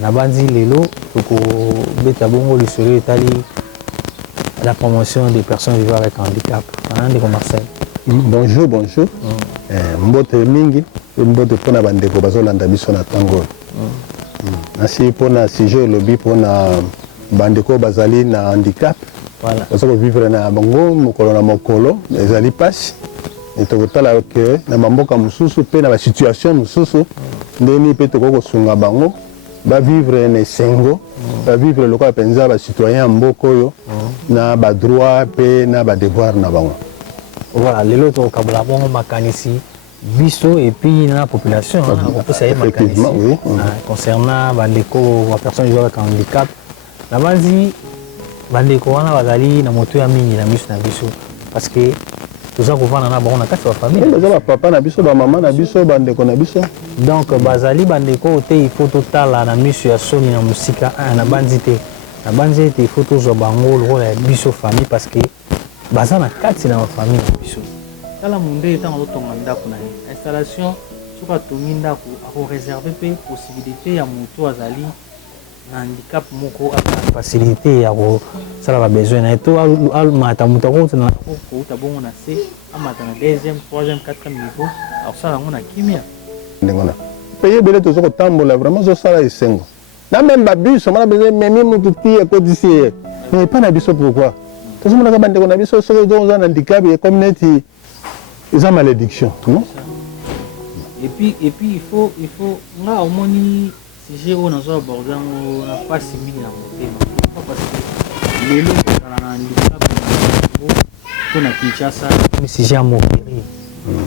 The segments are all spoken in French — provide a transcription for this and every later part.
Nabandi Lelo, Beta Bongo, le Soleil Italie, la promotion des personnes vivant avec handicap. Marcel. Bonjour, bonjour. Mbote mingi, mbote pona bandeko bazolanda biso na tango. Nasi pona sujet lobby pona bandeko bazali na handicap. Voilà. Parce que vivre na bango mokolo na mokolo ezali passe. Et tokotala ke na mamboka mususu pe na ba situation mususu ndeni pe tokoko sunga bango ba vivre na sengo, ba vivre lokola penza ba citoyen mboko yo na ba droit pe na ba devoir na bango. Voilà, les autres kabla makanisi biso et puis la population on peut savoir makanisi oui. Concernant bandeko la personne vivant avec handicap la bandi bandeko wana bazali na moto ya mingi na miso na biso parce que tout ça qu'on va na bon na kati wa famille ba papa na biso ba maman na biso bandeko na biso donc bazali bandeko te il faut total na miso ya soni na musika na bandi te il faut toujours bango le rôle ya biso famille parce que baza na kati na famille biso tala munde etango lotonga ndako na installation soka tongi ndako ako réserver pe possibilité ya moto azali na handicap moko a facilité ya ko sala ba besoin na to al mata moto ko na ko tabongo na C amata na deuxième troisième quatrième niveau alors sala ngona kimia ndengona payer bele to soko tambola vraiment zo sala isengo na même ba biso mona besoin même mutu ti ko d'ici mais pas na biso pourquoi parce que mona bandeko na biso soko zo na handicap et communauté ils ont malédiction non et puis il faut nga au moni si j'ai on a abordé on a pas simili na motema parce que lelo na handicap na Kinshasa si j'ai amour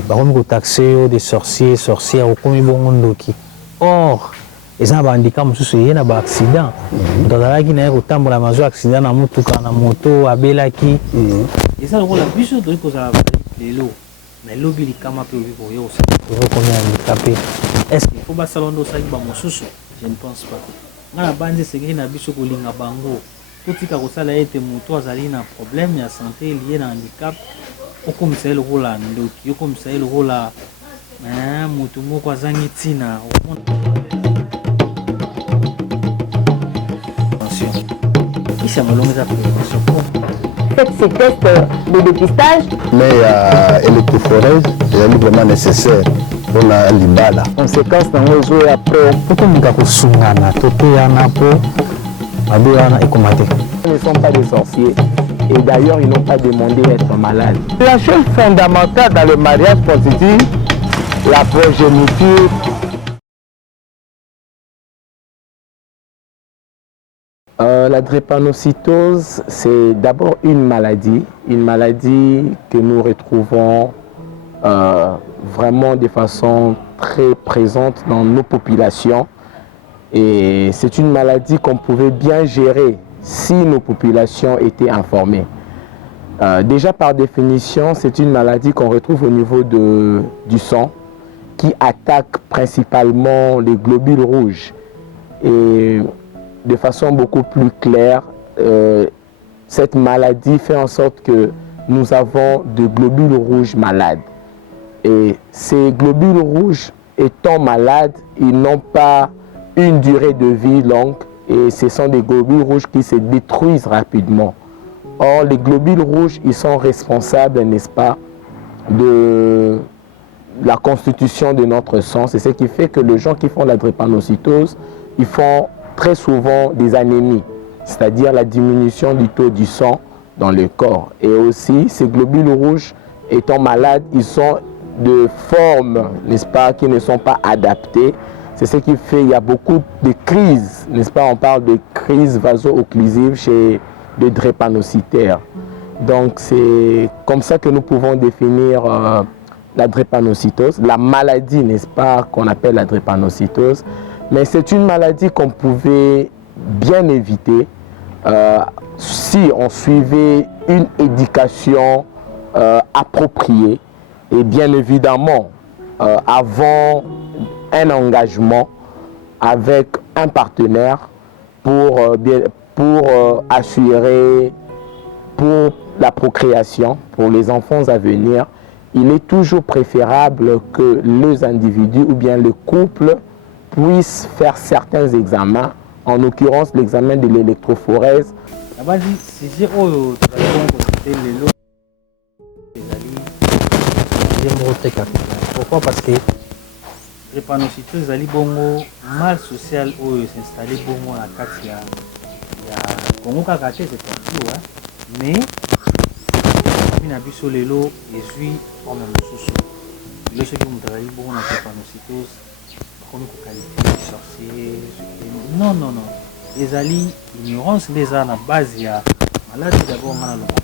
baromi ko taxer des sorcières au komi bongo ndoki or ils ont un handicap mususu ye na ba accident ndazalaki na ko tambola mazo accident na mutuka na moto abelaki et ça le biso to ko za lelo na lobi likama pe obi ko yo ça komi handicapé est-ce qu'il faut ba salondo ça ba mususu je ne pense pas ngana bandi sengeli na biso ko linga bango totika ko sala ete moto azali na problème ya santé lié na handicap okomisa le rola ndoki okomisa le rola moto moko azangi tina Faites ces tests de dépistage. Mais électrophorèse est vraiment nécessaire pour la libala. Conséquence dans le jeu après pourquoi nous avons sungana toto yana po abiyana ekomate. Ils ne sont pas des sorciers et d'ailleurs ils n'ont pas demandé d'être malades. La chose fondamentale dans le mariage constitue la progéniture. La drépanocytose, c'est d'abord une maladie que nous retrouvons vraiment de façon très présente dans nos populations. Et c'est une maladie qu'on pouvait bien gérer si nos populations étaient informées. Déjà par définition, c'est une maladie qu'on retrouve au niveau du sang qui attaque principalement les globules rouges. Et de façon beaucoup plus claire, cette maladie fait en sorte que nous avons des globules rouges malades. Et ces globules rouges étant malades, ils n'ont pas une durée de vie longue et ce sont des globules rouges qui se détruisent rapidement. Or, les globules rouges, ils sont responsables, n'est-ce pas, de la constitution de notre sang. C'est ce qui fait que les gens qui font la drépanocytose, ils font très souvent des anémies, c'est-à-dire la diminution du taux du sang dans le corps. Et aussi, ces globules rouges étant malades, ils sont de formes, n'est-ce pas, qui ne sont pas adaptées. C'est ce qui fait qu'il y a beaucoup de crises, n'est-ce pas, on parle de crises vaso-occlusives chez les drépanocytaires. Donc c'est comme ça que nous pouvons définir la drépanocytose, la maladie, n'est-ce pas, qu'on appelle la drépanocytose. Mais c'est une maladie qu'on pouvait bien éviter si on suivait une éducation appropriée et bien évidemment avant un engagement avec un partenaire pour assurer pour la procréation, pour les enfants à venir. Il est toujours préférable que les individus ou bien le couple puissent faire certains examens en l'occurrence l'examen de l'électrophorèse. D'abord, sujet où tu as pourquoi? Parce que drépanocytose ali bongo mal social où s'installer bongo na kati ya Congo kaka te c'est partout mais na biso lelo ezui forme mosusu le soki moto azali bongo na drépanocytose bakomi koqualifier sorcier non ezali ignorance nde eza na base ya maladi d'abord nga na loba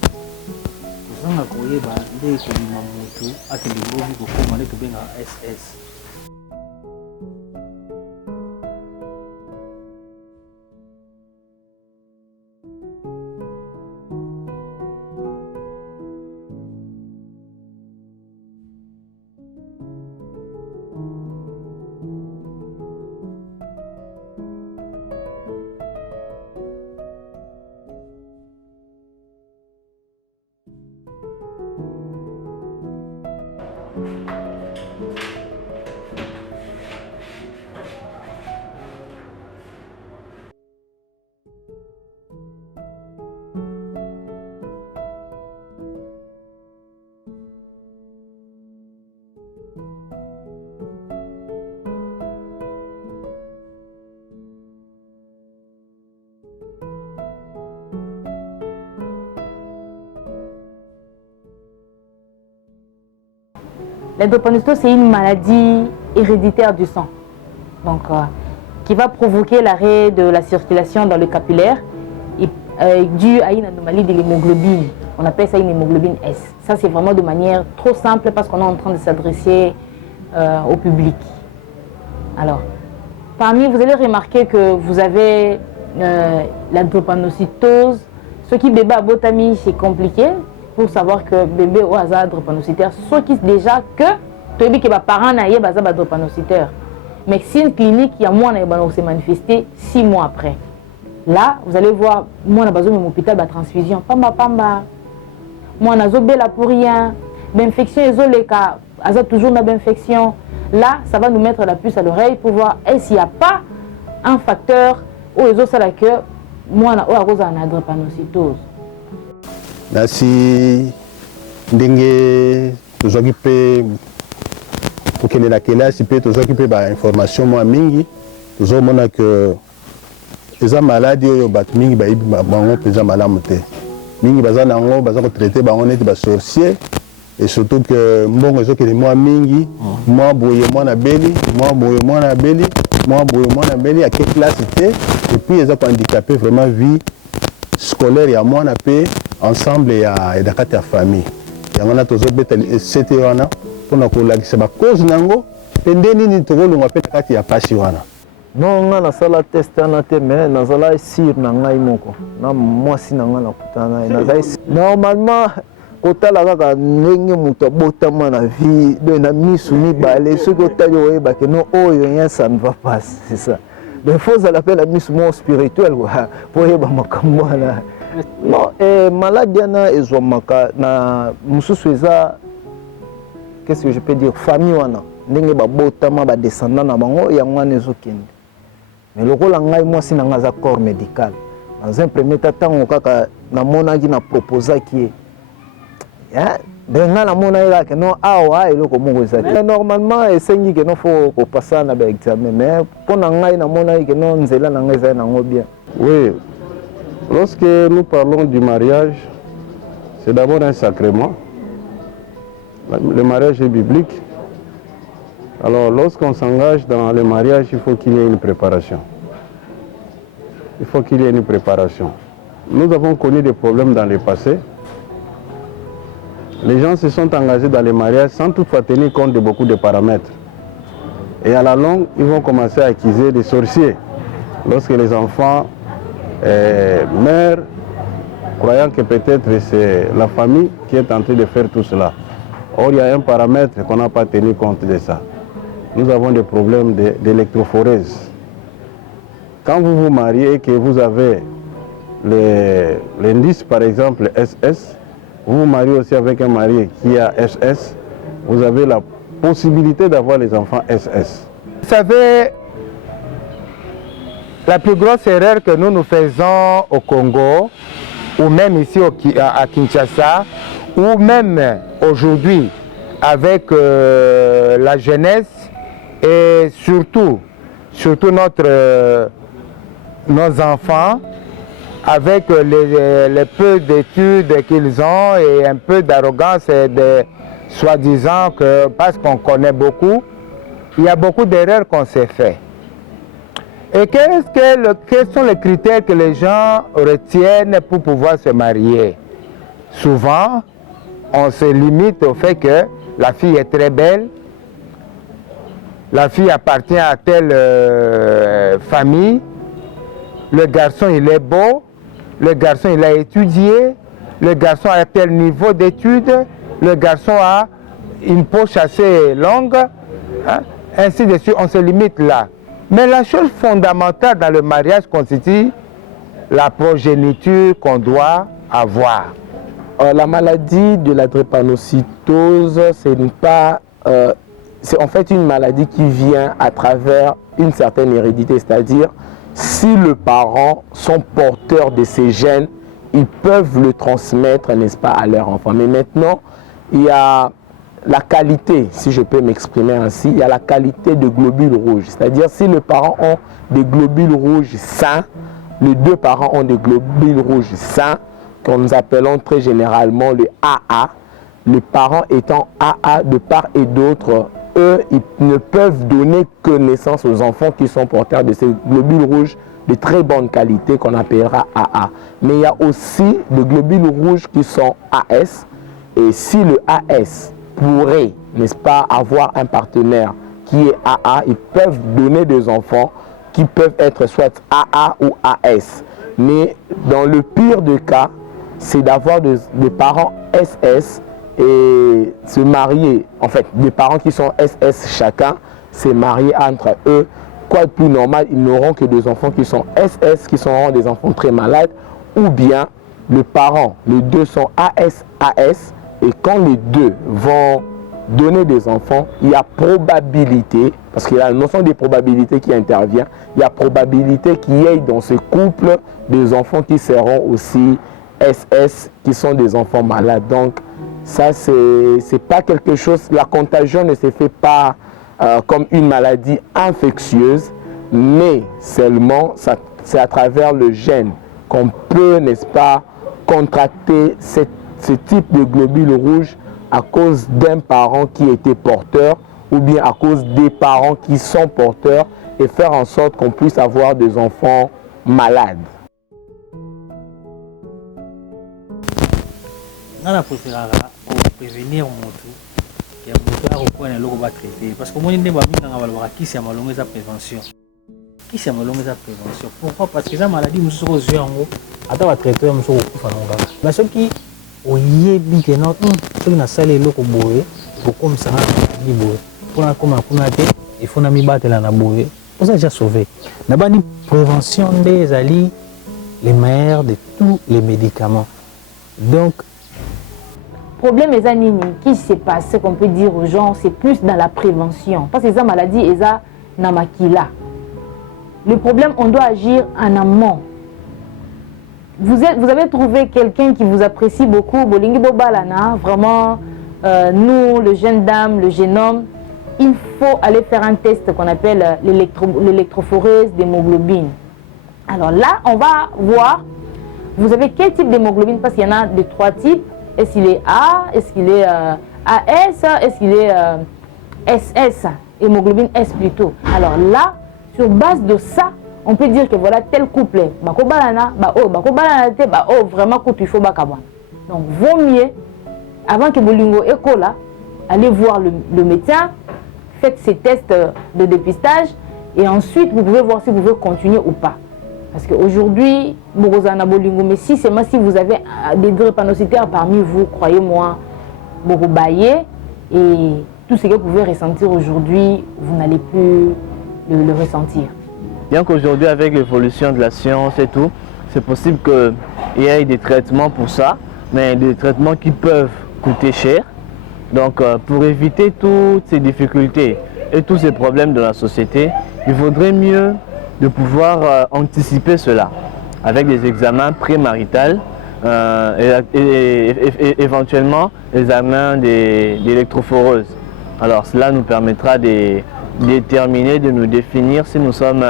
kozanga koyeba nde ekobima motu akende ngobi kokoma nde tobengaka ss. La drépanocytose, c'est une maladie héréditaire du sang, donc qui va provoquer l'arrêt de la circulation dans le capillaire dû à une anomalie de l'hémoglobine. On appelle ça une hémoglobine S. Ça, c'est vraiment de manière trop simple parce qu'on est en train de s'adresser au public. Alors, parmi, vous allez remarquer que vous avez la drépanocytose. Ce qui bébé à botami, c'est compliqué. Pour savoir que bébé au hasard drépanocytaire, ce qui déjà que tu dis que les parents n'aient pas de drépanocytaire. Mais si une clinique, il y a moins qui s'est manifesté 6 mois après. Là, vous allez voir, moi, on a besoin de l'hôpital de transfusion. Pamba. Moi, on a besoin de pour rien. L'infection, les cas, on a toujours une infection. Là, ça va nous mettre la puce à l'oreille pour voir s'il n'y a pas un facteur où les autres, c'est la que moi, on a drépanocytose. Nasi ndenge tozwaki mpe kokende na kelasi mpe tozwaki mpe bainformation mwa mingi tozomona ke eza maladi oyo bato mingi bayibi bango mpenza malamu te mingi baza nango baza kotraite bango neti basorcier et surtout ke mbongo ezokende mwa mingi mwa boye mwana beli mwa boye mwana beli mwa boye mwana beli ake classe te et puis eza kohandicapé vraiment vie scolaire ya mwana mpe ensemble ya kati ya famille yango na tozobeta sete wana mpona kolakisa bakoze nango mpe nde nini tokolongwa mpe na kati ya pasi wana non nga nasala test wana te mais nazala sire na ngai moko na mwasi na ngai nakutana naye nazali normalement kotala kaka ndenge moto abotama na vie donc na misu mibale soki otali oyebake no oyo rien ça ne va pas c'est ça donc faut ozala mpe na misu moko spirituel po oyeba makambo wana non maladie wana ezwamaka na mosusu eza qu'est-ce que je peux dire famille wana ndenge babotama badescendant na bango yango wana ezokende mais lokola ngai mwasi na ngai aza corps médical dans un premier temps ntango kaka namonaki na proposaki ndenge ngai namonaki kaka no awa eloko moko eza te normalement esengi ke no fo kopasa na baexamen mais mpo na ngai namonaki ke no nzela na ngai ezali nango bien. Oui, lorsque nous parlons du mariage, c'est d'abord un sacrement. Le mariage est biblique. Alors, lorsqu'on s'engage dans le mariage, il faut qu'il y ait une préparation. Il faut qu'il y ait une préparation. Nous avons connu des problèmes dans le passé. Les gens se sont engagés dans les mariages sans toutefois tenir compte de beaucoup de paramètres. Et à la longue, ils vont commencer à accuser des sorciers. Lorsque les enfants meurent, croyant que peut-être c'est la famille qui est en train de faire tout cela. Or, il y a un paramètre qu'on n'a pas tenu compte de ça. Nous avons des problèmes d'électrophorèse. Quand vous vous mariez et que vous avez l'indice, par exemple, SS, vous vous mariez aussi avec un mari qui a SS, vous avez la possibilité d'avoir les enfants SS. Vous savez, La plus grosse erreur que nous faisons au Congo, ou même ici à Kinshasa, ou même aujourd'hui avec la jeunesse et surtout nos enfants, avec les peu d'études qu'ils ont et un peu d'arrogance et de soi-disant que parce qu'on connaît beaucoup, il y a beaucoup d'erreurs qu'on s'est fait. Et quels sont les critères que les gens retiennent pour pouvoir se marier? Souvent, on se limite au fait que la fille est très belle, la fille appartient à telle famille, le garçon il est beau, le garçon il a étudié, le garçon a tel niveau d'études, le garçon a une poche assez longue, hein, ainsi de suite, on se limite là. Mais la chose fondamentale dans le mariage constitue la progéniture qu'on doit avoir. La maladie de la drépanocytose, c'est en fait une maladie qui vient à travers une certaine hérédité, c'est-à-dire si les parents sont porteurs de ces gènes, ils peuvent le transmettre, n'est-ce pas, à leur enfant. Mais maintenant, il y a la qualité, si je peux m'exprimer ainsi, il y a la qualité de globules rouges. C'est-à-dire si les parents ont des globules rouges sains, les deux parents ont des globules rouges sains, que nous appelons très généralement le AA, les parents étant AA de part et d'autre, eux, ils ne peuvent donner que naissance aux enfants qui sont porteurs de ces globules rouges de très bonne qualité qu'on appellera AA. Mais il y a aussi des globules rouges qui sont AS, et si le AS pourrait, n'est-ce pas, avoir un partenaire qui est AA, ils peuvent donner des enfants qui peuvent être soit AA ou AS. Mais dans le pire des cas, c'est d'avoir des parents SS et se marier, en fait, des parents qui sont SS chacun, se marier entre eux. Quoi de plus normal, ils n'auront que des enfants qui sont SS, qui seront des enfants très malades, ou bien les parents, les deux sont AS, et quand les deux vont donner des enfants, il y a probabilité, parce qu'il y a la notion de probabilité qui intervient, il y a probabilité qu'il y ait dans ce couple des enfants qui seront aussi SS, qui sont des enfants malades. Donc ça, c'est pas quelque chose, la contagion ne se fait pas comme une maladie infectieuse, mais seulement c'est à travers le gène qu'on peut, n'est-ce pas, contracter ce type de globules rouges à cause d'un parent qui était porteur ou bien à cause des parents qui sont porteurs et faire en sorte qu'on puisse avoir des enfants malades. On préférera prévenir motu ya motu akokuwa na eloko batraite parce que omoni nde babingaka balobaka kisi ya malongo eza prévention. Kisi ya malongo eza prévention. Pourquoi? Parce que eza maladie mosusu okozwa yango ata batraite mosusu okokufa nango kaka. Mais soki oyebi ke no soki nasali eloko boye okomisanga maladi boye mpona koma kuna te ifo na mibatela na boye oza déjà sauvé. Na bani prévention nde ezali les meilleurs de tous les médicaments. Donc problème est nini qui s'est passé qu'on peut dire aux gens, c'est plus dans la prévention parce que les maladies et ça namakila. Le problème, on doit agir en amont. Vous avez trouvé quelqu'un qui vous apprécie beaucoup, Bolingi Bobalana, vraiment nous, le jeune dame, le jeune homme, il faut aller faire un test qu'on appelle l'électrophorèse d'hémoglobine. Alors là, on va voir, vous avez quel type d'hémoglobine parce qu'il y en a de 3 types. Est-ce qu'il est A? Est-ce qu'il est AS? Est-ce qu'il est SS? Hémoglobine S plutôt. Alors là, sur base de ça, on peut dire que voilà tel couple, vraiment il faut bakabwa. Donc vaut mieux, avant que Bolingo Ekola, allez voir le médecin, faites ces tests de dépistage et ensuite vous pouvez voir si vous pouvez continuer ou pas. Parce qu'aujourd'hui, mais si seulement si vous avez des drépanocytaires parmi vous, croyez-moi, beaucoup baillé et tout ce que vous pouvez ressentir aujourd'hui, vous n'allez plus le ressentir. Bien qu'aujourd'hui, avec l'évolution de la science et tout, c'est possible qu'il y ait des traitements pour ça, mais des traitements qui peuvent coûter cher. Donc, pour éviter toutes ces difficultés et tous ces problèmes de la société, il vaudrait mieux de pouvoir anticiper cela avec des examens prémaritaux et éventuellement l'examen d'électrophoreuse. Alors cela nous permettra de déterminer, de nous définir si nous sommes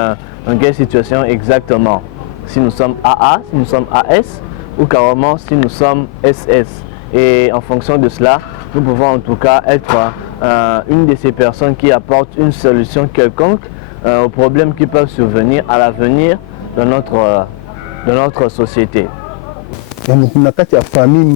dans quelle situation exactement. Si nous sommes AA, si nous sommes AS ou carrément si nous sommes SS. Et en fonction de cela, nous pouvons en tout cas être une de ces personnes qui apportent une solution quelconque aux problèmes qui peuvent survenir à l'avenir dans notre société. na kati ya famille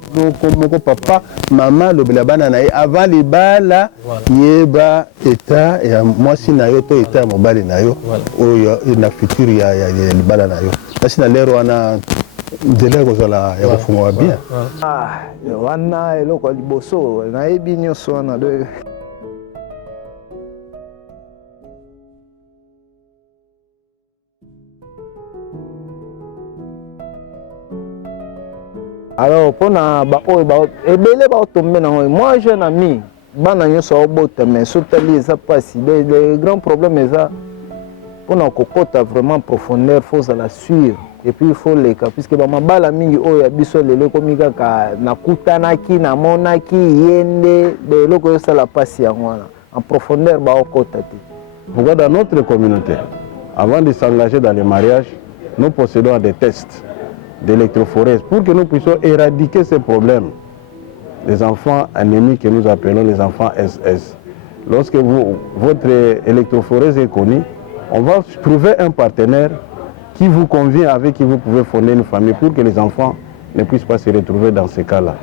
moko papa mama lobela bana na ye avant libala yeba état ya mwasi na yo to état ya mobali na yo oyo na futur ya libala na yo kasi na lero wana nzela kozala ya kofungola bien wana eloko ya liboso nayebi nyonso wana alors pour na ba oyo ebele ba tomber na moi jeune ami bana nyonso obota mais sotali eza pasi le grand problème eza pour na kokota vraiment profondeur faut la suivre et puis il faut leka puisque ba mabala mingi oyo ya biso lelo komi kaka na kutanaki na monaki yende de loko ça la pasi ya wana en profondeur ba okota te. Pourquoi dans notre communauté avant de s'engager dans les mariages nous possédons des tests d'électrophorèse pour que nous puissions éradiquer ces problèmes. Les enfants anémiques que nous appelons les enfants SS. Lorsque votre électrophorèse est connue, on va trouver un partenaire qui vous convient, avec qui vous pouvez fonder une famille pour que les enfants ne puissent pas se retrouver dans ces cas-là.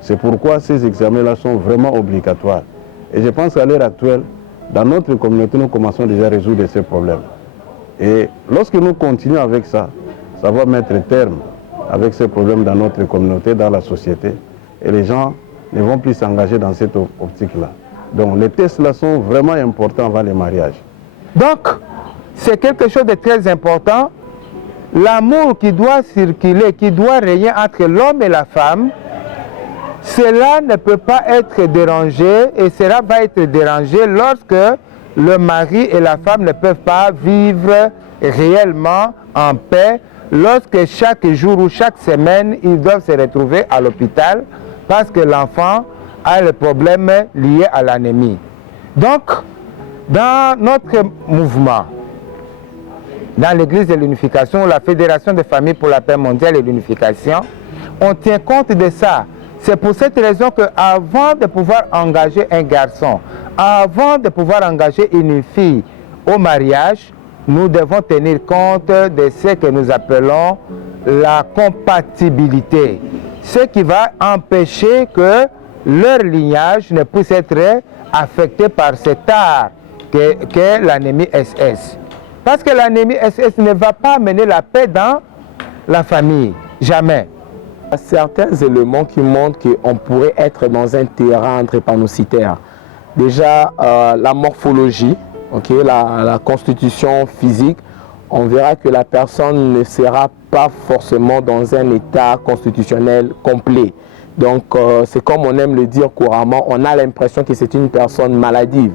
C'est pourquoi ces examens-là sont vraiment obligatoires. Et je pense qu'à l'heure actuelle, dans notre communauté, nous commençons déjà à résoudre ces problèmes. Et lorsque nous continuons avec ça, ça va mettre terme avec ces problèmes dans notre communauté, dans la société, et les gens ne vont plus s'engager dans cette optique-là. Donc les tests-là sont vraiment importants avant les mariages. Donc, c'est quelque chose de très important. L'amour qui doit circuler, qui doit régner entre l'homme et la femme, cela ne peut pas être dérangé, et cela va être dérangé lorsque le mari et la femme ne peuvent pas vivre réellement en paix, lorsque chaque jour ou chaque semaine, ils doivent se retrouver à l'hôpital parce que l'enfant a le problème lié à l'anémie. Donc, dans notre mouvement, dans l'Église de l'unification, la Fédération des familles pour la paix mondiale et l'unification, on tient compte de ça. C'est pour cette raison qu'avant de pouvoir engager un garçon, avant de pouvoir engager une fille au mariage, nous devons tenir compte de ce que nous appelons la compatibilité. Ce qui va empêcher que leur lignage ne puisse être affecté par cet art qu'est l'anémie SS. Parce que l'anémie SS ne va pas amener la paix dans la famille, jamais. Il y a certains éléments qui montrent qu'on pourrait être dans un terrain drépanocytaire. Déjà, la morphologie, okay, la constitution physique, on verra que la personne ne sera pas forcément dans un état constitutionnel complet. Donc, c'est comme on aime le dire couramment, on a l'impression que c'est une personne maladive.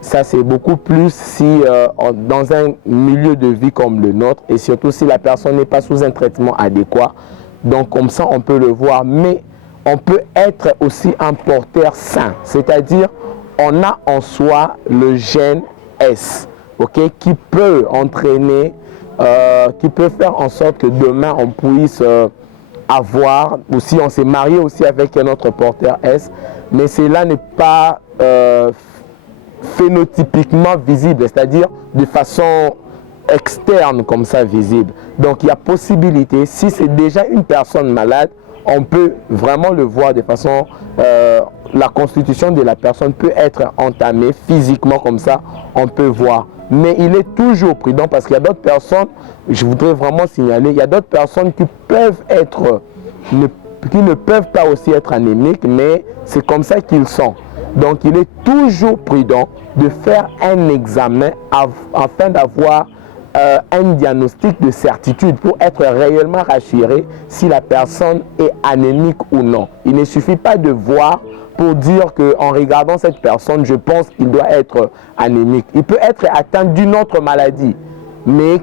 Ça, c'est beaucoup plus si dans un milieu de vie comme le nôtre, et surtout si la personne n'est pas sous un traitement adéquat. Donc, comme ça, on peut le voir. Mais on peut être aussi un porteur sain, c'est-à-dire on a en soi le gène S, okay, qui peut entraîner, qui peut faire en sorte que demain on puisse avoir, ou si on s'est marié aussi avec un autre porteur S, mais cela n'est pas phénotypiquement visible, c'est-à-dire de façon externe comme ça visible. Donc il y a possibilité, si c'est déjà une personne malade, on peut vraiment le voir de façon... la constitution de la personne peut être entamée physiquement comme ça, on peut voir. Mais il est toujours prudent parce qu'il y a d'autres personnes, je voudrais vraiment signaler, il y a d'autres personnes qui peuvent être, qui ne peuvent pas aussi être anémiques, mais c'est comme ça qu'ils sont. Donc il est toujours prudent de faire un examen afin d'avoir un diagnostic de certitude pour être réellement rassuré si la personne est anémique ou non. Il ne suffit pas de voir pour dire qu'en regardant cette personne, je pense qu'il doit être anémique. Il peut être atteint d'une autre maladie. mais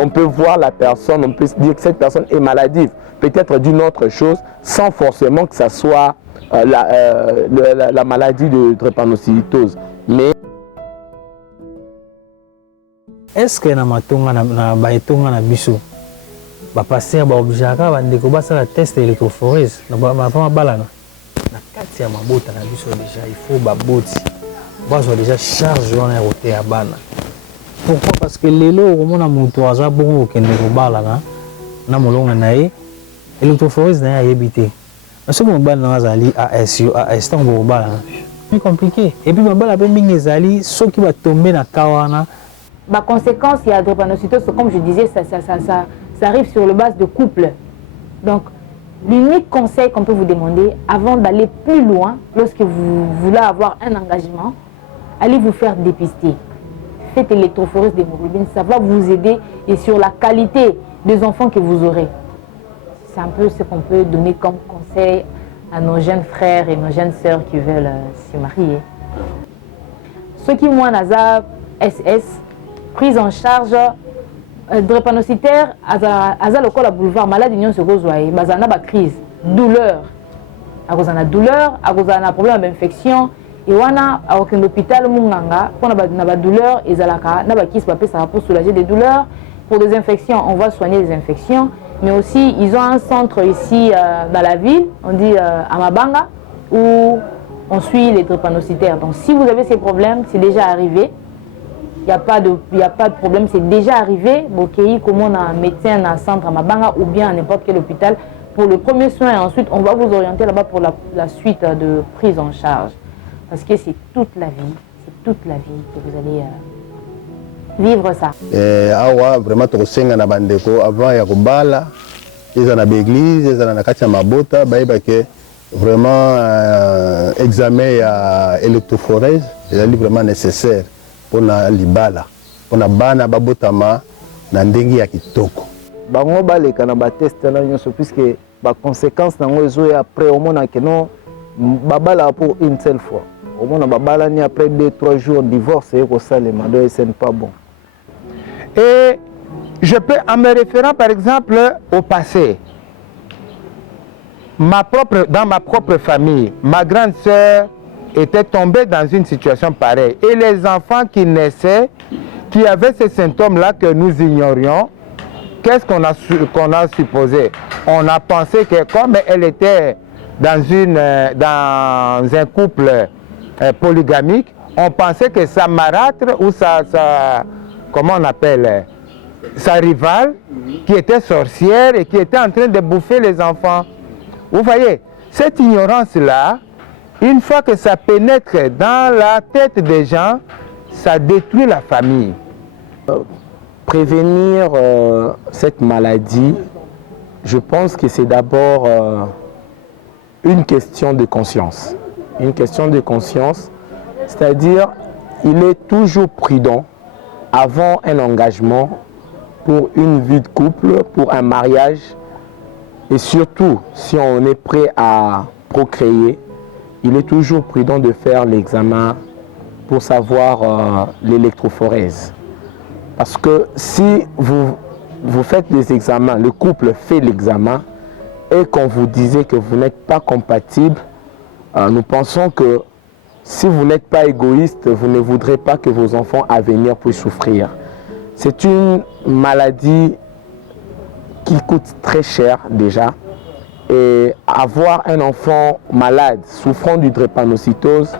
on peut voir la personne, on peut se dire que cette personne est maladive, peut-être d'une autre chose, sans forcément que ça soit la maladie de drépanocytose. Mais est-ce que na matonga na baetonga na biso ba passer ba obligaka ba ndeko ba sala test électrophorèse na ba balana na kati ya mabota na biso déjà il faut ba boti ba so déjà charge wana roté ya bana. Pourquoi? Parce que lelo komona mutu aza bongo kende ko balana na molonga na ye électrophorèse na ya yebité. Parce que mon bana azali ASU AS tant bo balana. C'est compliqué. Et puis ba bala pe mingi ezali soki ba tomber na kawana. Bah, conséquence, il y a la drépanocytose, comme je disais, ça arrive sur le base de couple. Donc, l'unique conseil qu'on peut vous demander, avant d'aller plus loin, lorsque vous voulez avoir un engagement, allez vous faire dépister. Faites l'électrophorèse d'hémoglobine, ça va vous aider et sur la qualité des enfants que vous aurez. C'est un peu ce qu'on peut donner comme conseil à nos jeunes frères et nos jeunes sœurs qui veulent se marier. Ceux qui, moi, NASA, SS, prise en charge drépanocytaire aza lokola boulevard malade union se kozwaye bazana ba crise douleur akozana douleur akozana problème d'infection et wana à l'hôpital munganga pour na ba douleur ezalaka na ba kisi ba pesa pour soulager des douleurs. Pour des infections on va soigner les infections, mais aussi ils ont un centre ici dans la ville, on dit à Mabanga, où on suit les drépanocytaires. Donc si vous avez ces problèmes, c'est déjà arrivé. Il n'y a pas de problème, c'est déjà arrivé. Bokéi, comme on a un médecin dans un centre à Mabanga ou bien à n'importe quel hôpital pour le premier soin et ensuite on va vous orienter là-bas pour la suite de prise en charge. Parce que c'est toute la vie que vous allez vivre ça. Awa, vraiment, tu as na bandeko avant ya kobala, ils en ont l'église, ils en ont katia mabota, vraiment examen ya électrophorèse, c'est vraiment nécessaire. Pour na libala pona bana babotama na ndenge ya kitoko bango baleka na ba test na nyonso puisque ba conséquences nango ezo après au mona que non babala pour une seule fois au mona babala ni après 2-3 jours divorce et ko salema donc c'est pas bon. Et je peux en me référant par exemple au passé, dans ma propre famille, ma grande sœur était tombé dans une situation pareille. Et les enfants qui naissaient, qui avaient ces symptômes-là que nous ignorions, qu'est-ce qu'on a supposé? On a pensé que comme elle était dans un couple polygamique, on pensait que sa marâtre ou comment on appelle, sa rivale, qui était sorcière et qui était en train de bouffer les enfants. Vous voyez, cette ignorance-là, une fois que ça pénètre dans la tête des gens, ça détruit la famille. Prévenir cette maladie, je pense que c'est d'abord une question de conscience. Une question de conscience, c'est-à-dire il est toujours prudent avant un engagement pour une vie de couple, pour un mariage, et surtout si on est prêt à procréer, il est toujours prudent de faire l'examen pour savoir l'électrophorèse. Parce que si vous faites des examens, le couple fait l'examen, et qu'on vous disait que vous n'êtes pas compatible, nous pensons que si vous n'êtes pas égoïste, vous ne voudrez pas que vos enfants à venir puissent souffrir. C'est une maladie qui coûte très cher déjà. Et avoir un enfant malade, souffrant du drépanocytose,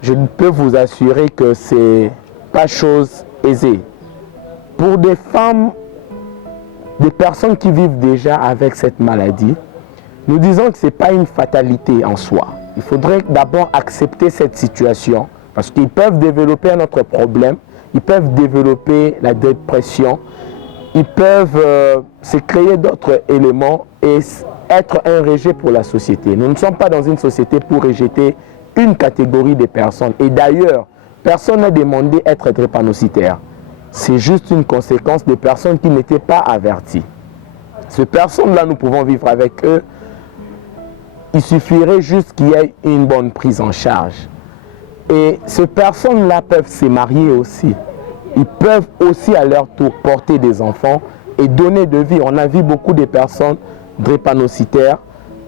je peux vous assurer que ce n'est pas chose aisée. Pour des femmes, des personnes qui vivent déjà avec cette maladie, nous disons que ce n'est pas une fatalité en soi. Il faudrait d'abord accepter cette situation parce qu'ils peuvent développer un autre problème, ils peuvent développer la dépression, ils peuvent se créer d'autres éléments et être un rejet pour la société. Nous ne sommes pas dans une société pour rejeter une catégorie de personnes. Et d'ailleurs, personne n'a demandé d'être drépanocytaire. C'est juste une conséquence des personnes qui n'étaient pas averties. Ces personnes-là, nous pouvons vivre avec eux. Il suffirait juste qu'il y ait une bonne prise en charge. Et ces personnes-là peuvent se marier aussi. ils peuvent aussi à leur tour porter des enfants et donner de vie. On a vu beaucoup de personnes drépanocytaires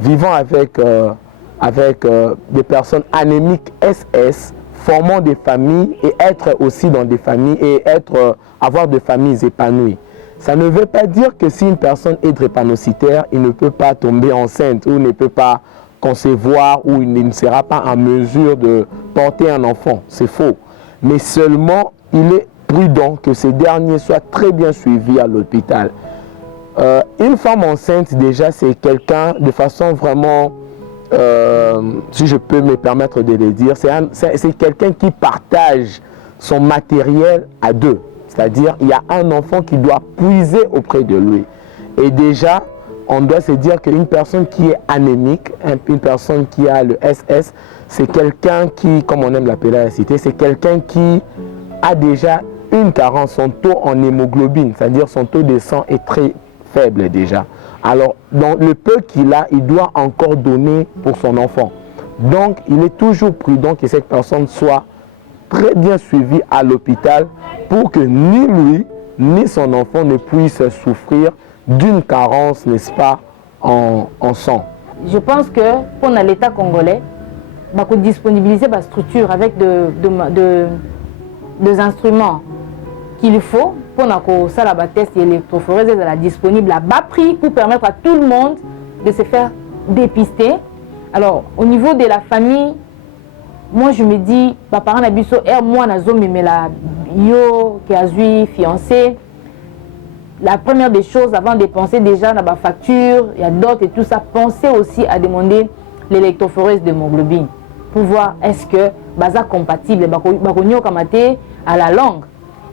vivant avec des personnes anémiques SS, formant des familles et être aussi dans des familles et avoir des familles épanouies. Ça ne veut pas dire que si une personne est drépanocytaire, il ne peut pas tomber enceinte ou ne peut pas concevoir ou il ne sera pas en mesure de porter un enfant. C'est faux. Mais seulement, il est prudent que ces derniers soient très bien suivis à l'hôpital. Une femme enceinte, déjà, c'est quelqu'un de façon vraiment, si je peux me permettre de le dire, c'est quelqu'un qui partage son matériel à deux. C'est-à-dire, il y a un enfant qui doit puiser auprès de lui. Et déjà, on doit se dire qu'une personne qui est anémique, une personne qui a le SS, c'est quelqu'un qui, comme on aime l'appeler à la cité, c'est quelqu'un qui a déjà une carence, son taux en hémoglobine, c'est-à-dire son taux de sang est très faible déjà. Alors, dans le peu qu'il a, il doit encore donner pour son enfant. Donc, il est toujours prudent que cette personne soit très bien suivie à l'hôpital pour que ni lui, ni son enfant ne puisse souffrir d'une carence, n'est-ce pas, en sang. Je pense que pour l'État congolais, il faut disponibiliser la structure avec des instruments qu'il faut pour que la test électrophoreuse soit disponible à bas prix pour permettre à tout le monde de se faire dépister. Alors, au niveau de la famille, moi je me dis, mes parents n'habitent pas, moi je la yo qui a eu fiancé. La première des choses, avant de penser déjà dans la facture, il y a d'autres et tout ça, pensez aussi à demander l'électrophoreuse d'hémoglobine pour voir est-ce que c'est compatible à la langue.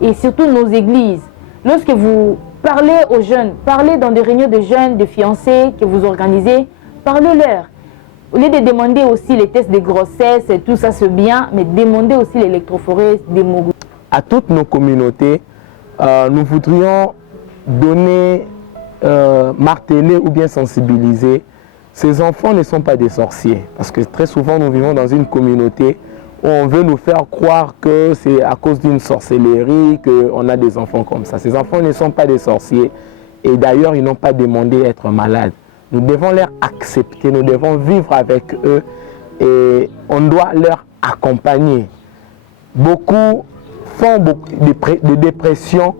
Et surtout nos églises. Lorsque vous parlez aux jeunes, parlez dans des réunions de jeunes, de fiancés que vous organisez, parlez-leur. Au lieu de demander aussi les tests de grossesse et tout ça, c'est bien, mais demandez aussi l'électrophoreuse d'hémoglobine. À toutes nos communautés, nous voudrions donner, marteler ou bien sensibiliser. Ces enfants ne sont pas des sorciers. Parce que très souvent, nous vivons dans une communauté où on veut nous faire croire que c'est à cause d'une sorcellerie qu'on a des enfants comme ça. Ces enfants ne sont pas des sorciers. Et d'ailleurs, ils n'ont pas demandé à être malades. Nous devons les accepter, nous devons vivre avec eux et on doit leur accompagner. Beaucoup font de dépression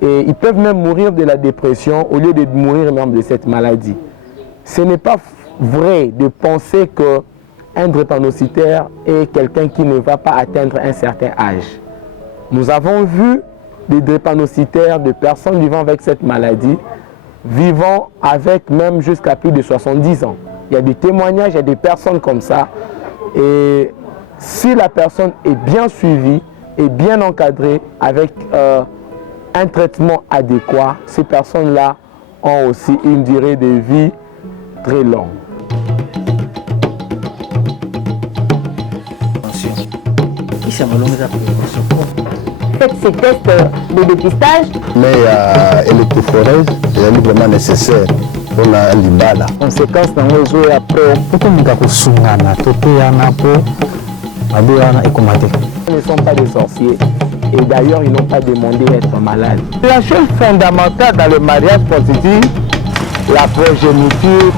et ils peuvent même mourir de la dépression au lieu de mourir même de cette maladie. Ce n'est pas vrai de penser qu'un drépanocytaire est quelqu'un qui ne va pas atteindre un certain âge. Nous avons vu des drépanocytaires, de personnes vivant avec cette maladie, vivant avec même jusqu'à plus de 70 ans. Il y a des témoignages, il y a des personnes comme ça. Et si la personne est bien suivie et bien encadrée avec un traitement adéquat, ces personnes-là ont aussi une durée de vie très longue. Faites ces tests de dépistage. Mais électrophoreuse est vraiment nécessaire pour la libala. Conséquence dans le jeu après. Ils ne sont pas des sorciers et d'ailleurs ils n'ont pas demandé d'être malades. La chose fondamentale dans le mariage positif, la progéniture